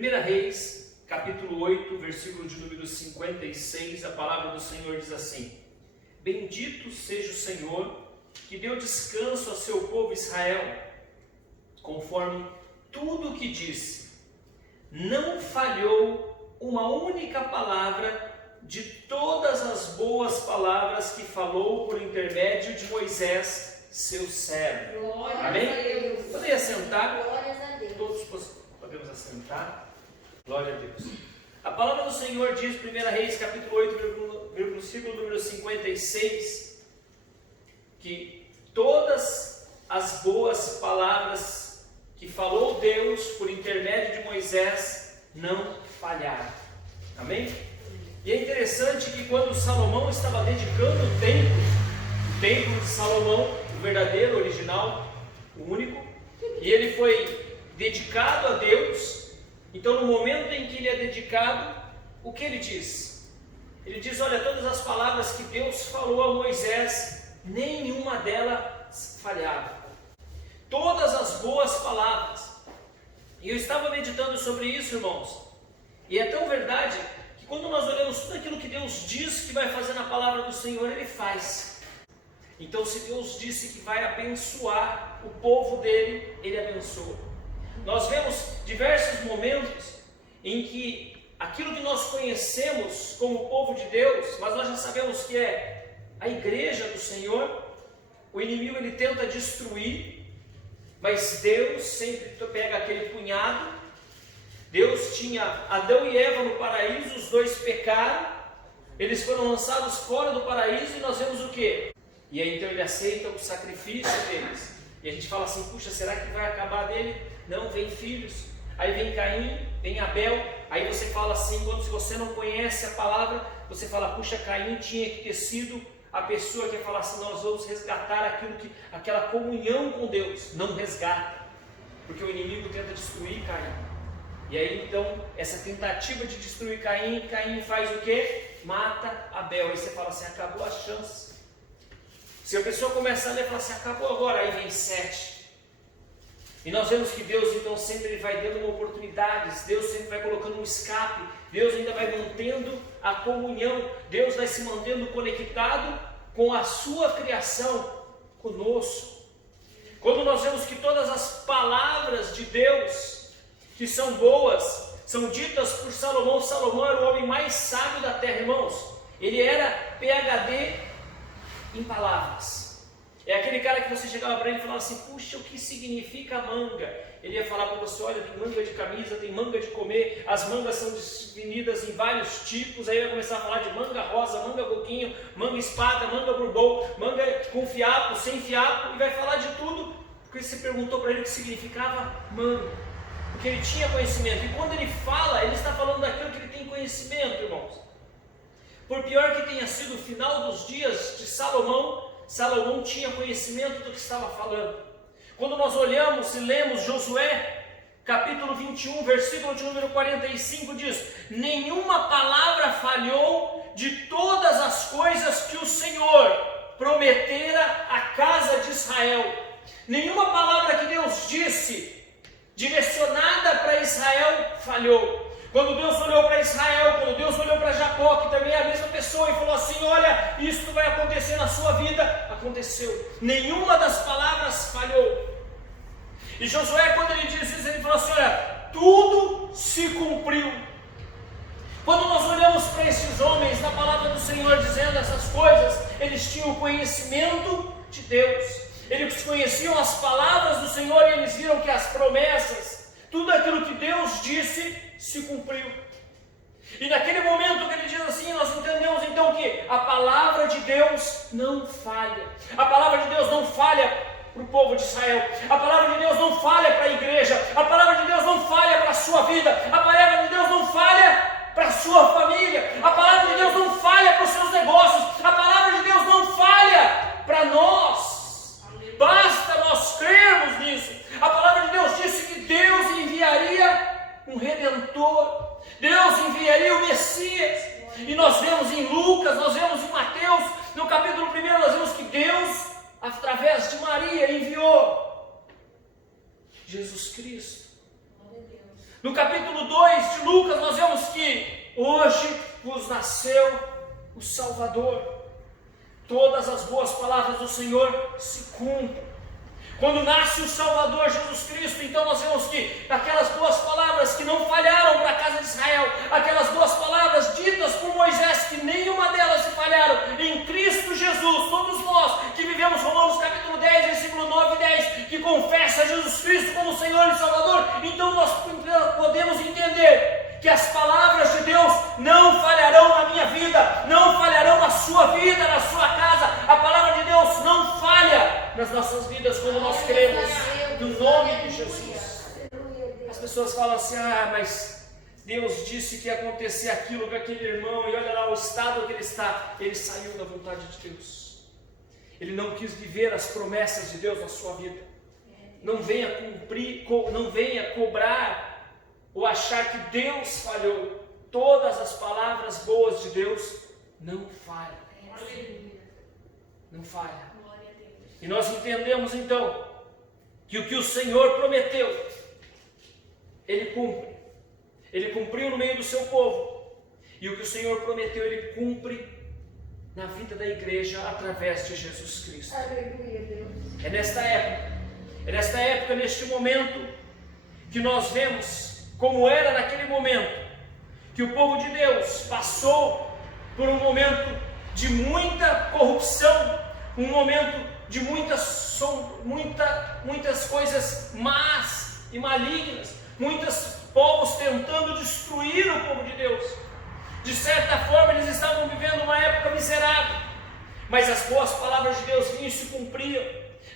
1 Reis, capítulo 8, versículo de número 56, a palavra do Senhor diz assim: Bendito seja o Senhor, que deu descanso a seu povo Israel, conforme tudo o que disse. Não falhou uma única palavra de todas as boas palavras que falou por intermédio de Moisés, seu servo. Glórias Amém? a Deus. Poderia sentar? Glórias a Deus. Todos podemos assentar. Glória a Deus. A palavra do Senhor diz, 1 Reis, capítulo 8, versículo número 56, que todas as boas palavras que falou Deus por intermédio de Moisés não falharam. Amém? E é interessante que quando Salomão estava dedicando o templo de Salomão, o verdadeiro, o original, o único, e ele foi dedicado a Deus. Então, no momento em que ele é dedicado, o que ele diz? Ele diz: olha, todas as palavras que Deus falou a Moisés, nenhuma delas falhava. Todas as boas palavras. E eu estava meditando sobre isso, irmãos. E é tão verdade que quando nós olhamos tudo aquilo que Deus diz que vai fazer na palavra do Senhor, Ele faz. Então, se Deus disse que vai abençoar o povo dele, Ele abençoa. Nós vemos diversos momentos em que aquilo que nós conhecemos como povo de Deus, mas nós já sabemos que é a igreja do Senhor, o inimigo ele tenta destruir, mas Deus sempre pega aquele punhado. Deus tinha Adão e Eva no paraíso, os dois pecaram, eles foram lançados fora do paraíso e nós vemos o quê? E aí então ele aceita o sacrifício deles. E a gente fala assim: puxa, será que vai acabar dele? Não, vem filhos, aí vem Caim, vem Abel. Aí você fala assim, quando você não conhece a palavra, você fala: puxa, Caim tinha que ter sido a pessoa que ia falar assim: nós vamos resgatar aquela comunhão com Deus. Não resgata, porque o inimigo tenta destruir Caim. E aí então, essa tentativa de destruir Caim, Caim faz o quê? Mata Abel. Aí você fala assim: acabou a chance. Se a pessoa começar a ler e falar assim: acabou agora, aí vem 7. E nós vemos que Deus então sempre ele vai dando oportunidades, Deus sempre vai colocando um escape, Deus ainda vai mantendo a comunhão, Deus vai se mantendo conectado com a sua criação, conosco. Quando nós vemos que todas as palavras de Deus, que são boas, são ditas por Salomão. Salomão era o homem mais sábio da terra, irmãos. Ele era PhD em palavras. É aquele cara que você chegava para ele e falava assim: puxa, o que significa manga? Ele ia falar para você: olha, tem manga de camisa, tem manga de comer, as mangas são definidas em vários tipos. Aí vai começar a falar de manga rosa, manga coquinho, manga espada, manga bourbon, manga com fiapo, sem fiapo, e vai falar de tudo, porque você perguntou para ele o que significava manga, porque ele tinha conhecimento. E quando ele fala, ele está falando daquilo que ele tem conhecimento, irmãos. Por pior que tenha sido o final dos dias de Salomão, Salomão tinha conhecimento do que estava falando. Quando nós olhamos e lemos Josué, capítulo 21, versículo de número 45, diz: nenhuma palavra falhou de todas as coisas que o Senhor prometera à casa de Israel. Nenhuma palavra que Deus disse, direcionada para Israel, falhou. Quando Deus olhou para Israel, quando Deus olhou para Jacó, que também é a mesma pessoa, e falou assim: olha, isto vai acontecer na sua vida, aconteceu. Nenhuma das palavras falhou. E Josué, quando ele diz isso, ele falou assim: olha, tudo se cumpriu. Quando nós olhamos para esses homens, na palavra do Senhor dizendo essas coisas, eles tinham o conhecimento de Deus. Eles conheciam as palavras do Senhor e eles viram que as promessas, tudo aquilo que Deus disse, se cumpriu. E naquele momento que ele diz assim, nós entendemos então que a palavra de Deus não falha. A palavra de Deus não falha para o povo de Israel. A palavra de Deus não falha para a igreja. A palavra de Deus não falha para a sua vida. A palavra de Deus não falha para a sua família. A palavra de Deus não falha para os seus negócios. A palavra de Deus não falha para nós. Basta nós crermos nisso. A palavra de Deus disse que Deus enviaria um Redentor, Deus enviaria o Messias. E nós vemos em Lucas, nós vemos em Mateus, no capítulo 1, nós vemos que Deus, através de Maria, enviou Jesus Cristo. No capítulo 2 de Lucas, nós vemos que hoje vos nasceu o Salvador. Todas as boas palavras do Senhor se cumprem. Quando nasce o Salvador Jesus Cristo, então nós vemos que aquelas duas palavras que não falharam para a casa de Israel, aquelas duas palavras ditas por Moisés, que nenhuma delas se falharam, em Cristo Jesus, todos nós que vivemos Romanos capítulo 10, versículo 9 e 10, que confessa Jesus Cristo como Senhor e Salvador, então nós podemos entender que as palavras de Deus não falharão na minha vida, não falharão na sua vida, na sua casa. A palavra de Deus não falha nas nossas vidas quando nós cremos no nome de Jesus. As pessoas falam assim: mas Deus disse que ia acontecer aquilo com aquele irmão, e olha lá o estado que ele está. Ele saiu da vontade de Deus. Ele não quis viver as promessas de Deus na sua vida. Não venha cumprir, não venha cobrar ou achar que Deus falhou. Todas as palavras boas de Deus não falham. Não falha. E nós entendemos então que o que o Senhor prometeu, Ele cumpre. Ele cumpriu no meio do seu povo. E o que o Senhor prometeu, Ele cumpre na vida da igreja através de Jesus Cristo. É nesta época, neste momento, que nós vemos como era naquele momento, que o povo de Deus passou por um momento de muita corrupção, um momento de muitas coisas más e malignas, muitos povos tentando destruir o povo de Deus. De certa forma eles estavam vivendo uma época miserável, mas as boas palavras de Deus vinham e se cumpriam.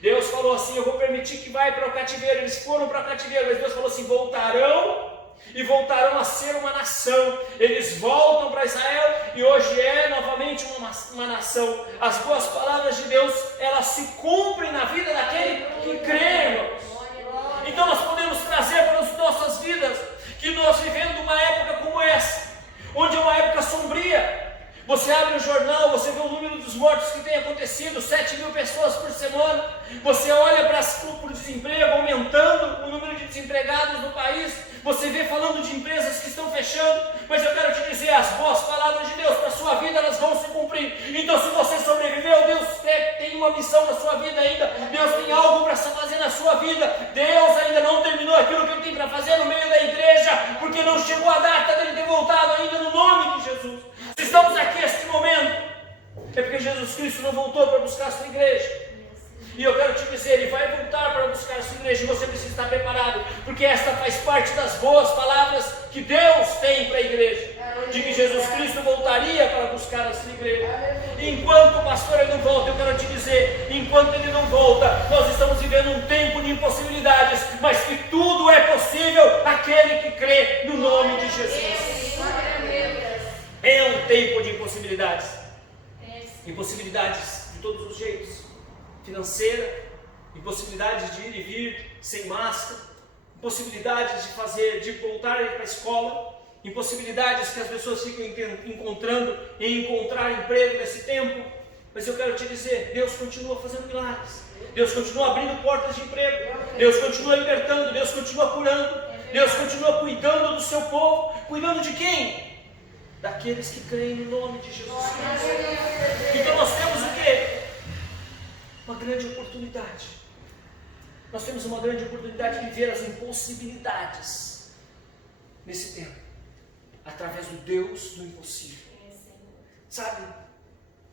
Deus falou assim: eu vou permitir que vai para o cativeiro. Eles foram para o cativeiro, mas Deus falou assim: voltarão e voltarão a ser uma nação. Eles voltam para Israel e hoje é novamente uma nação. As boas palavras de Deus, elas se cumprem na vida daquele que crê, irmãos. Então nós podemos trazer para as nossas vidas que nós vivendo uma época como essa, onde é uma época sombria. Você abre o jornal, você vê o número dos mortos que tem acontecido, 7.000 pessoas por semana. Você olha para o desemprego aumentando, o número de desempregados no país. Você vê falando de empresas que estão fechando. Mas eu quero te dizer, as boas palavras de Deus para a sua vida, elas vão se cumprir. Então se você sobreviveu, Deus tem uma missão na sua vida ainda. Deus tem algo para fazer na sua vida. Deus ainda não terminou aquilo que Ele tem para fazer no meio da igreja, porque não chegou a data dele ter voltado ainda, no nome de Jesus. Se estamos aqui neste momento, é porque Jesus Cristo não voltou para buscar a sua igreja. E eu quero te dizer, Ele vai voltar para buscar a sua igreja, e você precisa estar preparado, porque esta faz parte das boas palavras que Deus tem para a igreja, de que Jesus Cristo voltaria para buscar a sua igreja. E enquanto o pastor ele não volta, eu quero te dizer, enquanto ele não volta, nós estamos vivendo um tempo de impossibilidades, mas que tudo é possível àquele que crê no nome de Jesus. É um tempo de impossibilidades. Impossibilidades de todos os jeitos. Financeira, impossibilidades de ir e vir sem máscara, impossibilidades de voltar para a escola, impossibilidades que as pessoas ficam encontrando em encontrar emprego nesse tempo. Mas eu quero te dizer, Deus continua fazendo milagres, Deus continua abrindo portas de emprego, Deus continua libertando, Deus continua curando, Deus continua cuidando do seu povo. Cuidando de quem? Daqueles que creem no nome de Jesus Cristo. Então nós temos o quê? Uma grande oportunidade. Nós temos uma grande oportunidade de viver as impossibilidades nesse tempo, através do Deus do impossível. Sabe?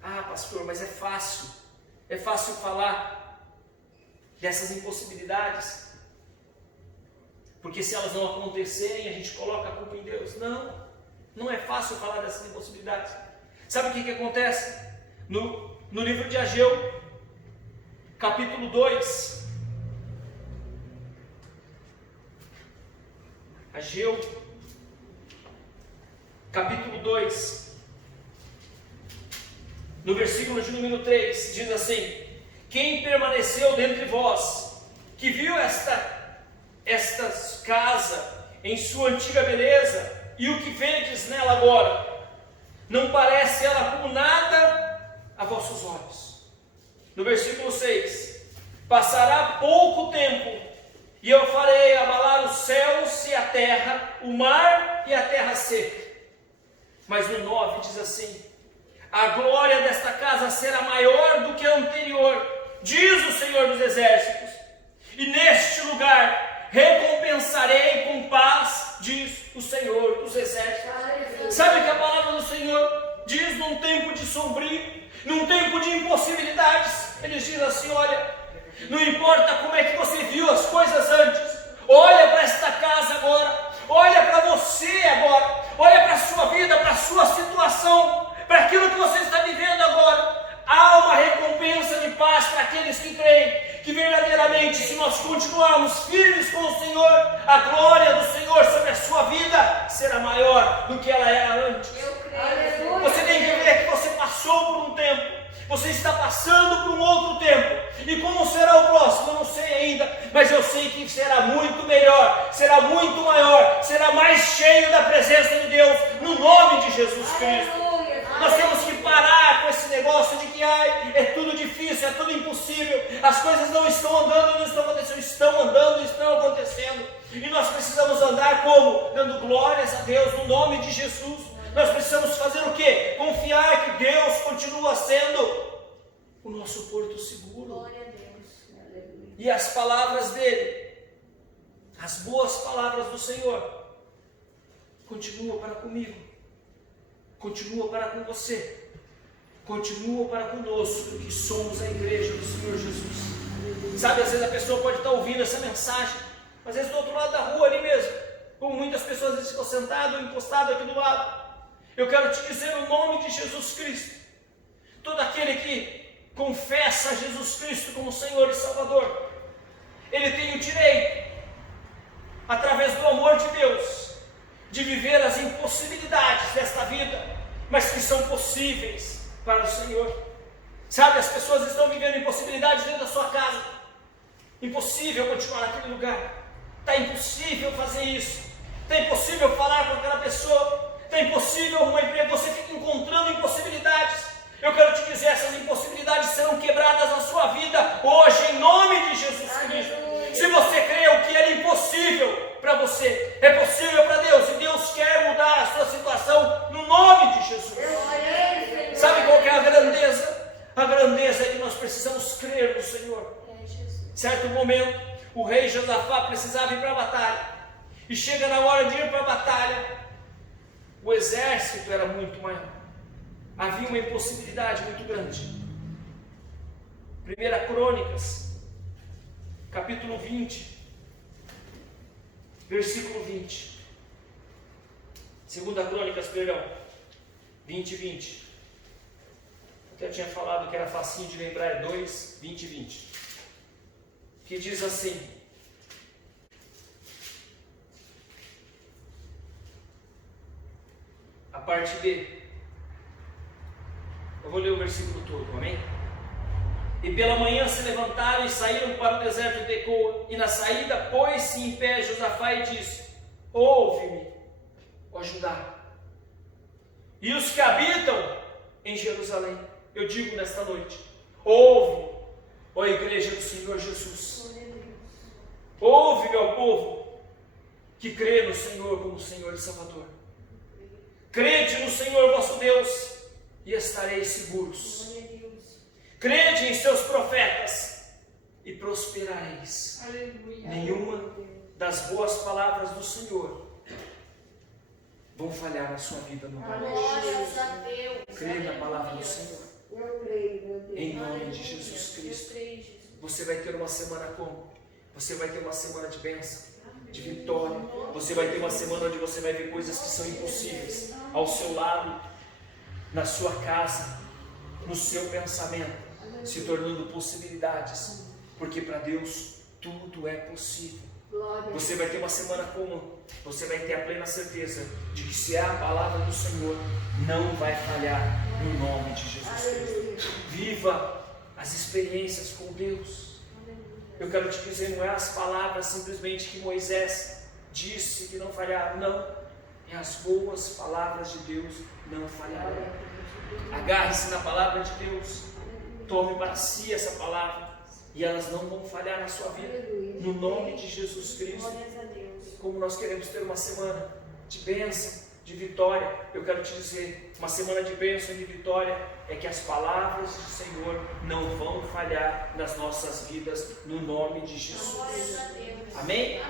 Pastor, mas é fácil falar dessas impossibilidades, porque se elas não acontecerem, a gente coloca a culpa em Deus. Não é fácil falar dessas impossibilidades. Sabe o que acontece? No livro de Ageu, capítulo 2, Ageu, capítulo 2, no versículo de número 3, diz assim: quem permaneceu dentre vós, que viu esta casa em sua antiga beleza, e o que vedes nela agora, não parece ela como nada a vossos olhos? No versículo 6, passará pouco tempo, E eu farei abalar os céus e a terra, o mar e a terra seca. Mas no 9 diz assim: a glória desta casa será maior do que a anterior, diz o Senhor dos Exércitos. E neste lugar recompensarei com paz, diz o Senhor dos Exércitos. Sabe que a palavra do Senhor diz num tempo de sombrio, num tempo de impossibilidades, ele diz assim: olha, não importa como é que você viu as coisas antes, olha para esta casa agora, olha para você agora, olha para a sua vida, para a sua situação, para aquilo que você está vivendo agora. Há uma recompensa de paz para aqueles que creem, que verdadeiramente, se nós continuarmos firmes com o Senhor, a glória do Senhor sobre a sua vida será maior do que ela era antes. Você tem que ver que você passou por um tempo, você está passando por um outro tempo, e como será o próximo, eu não sei ainda, mas eu sei que será muito melhor, será muito maior, será mais cheio da presença de Deus, no nome de Jesus Cristo. Nós temos que parar com esse negócio de que é tudo difícil, é tudo impossível, as coisas não estão andando, não estão acontecendo, estão andando, estão acontecendo, e nós precisamos andar como? Dando glórias a Deus no nome de Jesus. Nós precisamos fazer o quê? Confiar que Deus continua sendo o nosso porto seguro. Glória a Deus. E as palavras dele, as boas palavras do Senhor, continuam para comigo, continuam para com você, continuam para conosco, que somos a igreja do Senhor Jesus. Sabe, às vezes a pessoa pode estar ouvindo essa mensagem, mas às vezes do outro lado da rua ali mesmo, como muitas pessoas às vezes ficam sentadas ou encostadas aqui do lado. Eu quero te dizer no nome de Jesus Cristo, todo aquele que confessa Jesus Cristo como Senhor e Salvador, ele tem o direito, através do amor de Deus, de viver as impossibilidades desta vida, mas que são possíveis para o Senhor. Sabe, as pessoas estão vivendo impossibilidades dentro da sua casa, impossível continuar naquele lugar, está impossível fazer isso, está impossível falar com aquela pessoa, está impossível arrumar emprego, você fica encontrando impossibilidades. Eu quero te dizer, essas impossibilidades serão quebradas na sua vida hoje, em nome de Jesus Cristo. Se você crê, o que era impossível para você é possível para Deus, e Deus quer mudar a sua situação no nome de Jesus. Sabe qual que é a grandeza? A grandeza é que nós precisamos crer no Senhor. Certo momento, o rei Josafá precisava ir para a batalha, e chega na hora de ir para a batalha, o exército era muito maior, havia uma impossibilidade muito grande. 1 Crônicas, capítulo 20, versículo 20. 2 Crônicas, 20 e 20. Eu tinha falado que era facinho de lembrar, é 2, 20 e 20. Que diz assim: a parte B, eu vou ler o versículo todo, amém? E pela manhã se levantaram e saíram para o deserto de Tecoa, e na saída pôs-se em pé Josafá e disse: ouve-me, ó Judá, e os que habitam em Jerusalém, eu digo nesta noite, ouve, ó igreja do Senhor Jesus, ouve, meu povo, que crê no Senhor como Senhor e Salvador. Crede no Senhor vosso Deus, e estareis seguros. Crede em seus profetas, e prosperareis. Aleluia. Nenhuma das boas palavras do Senhor vão falhar na sua vida no nome de Jesus. Crê na palavra do Senhor. Em nome de Jesus Cristo. Você vai ter uma semana como? Você vai ter uma semana de bênção, de vitória. Você vai ter uma semana onde você vai ver coisas que são impossíveis ao seu lado, na sua casa, no seu pensamento, se tornando possibilidades, porque para Deus tudo é possível. Você vai ter uma semana como? Você vai ter a plena certeza de que, se é a palavra do Senhor, não vai falhar no nome de Jesus Cristo. Viva as experiências com Deus. Eu quero te dizer, não é as palavras simplesmente que Moisés disse que não falharam, não, é as boas palavras de Deus não falharão. Agarre-se na palavra de Deus, tome para si essa palavra E elas não vão falhar na sua vida. No nome de Jesus Cristo. Como nós queremos ter uma semana de bênção, de vitória, eu quero te dizer, uma semana de bênção e de vitória é que as palavras do Senhor não vão falhar nas nossas vidas, no nome de Jesus. Amém?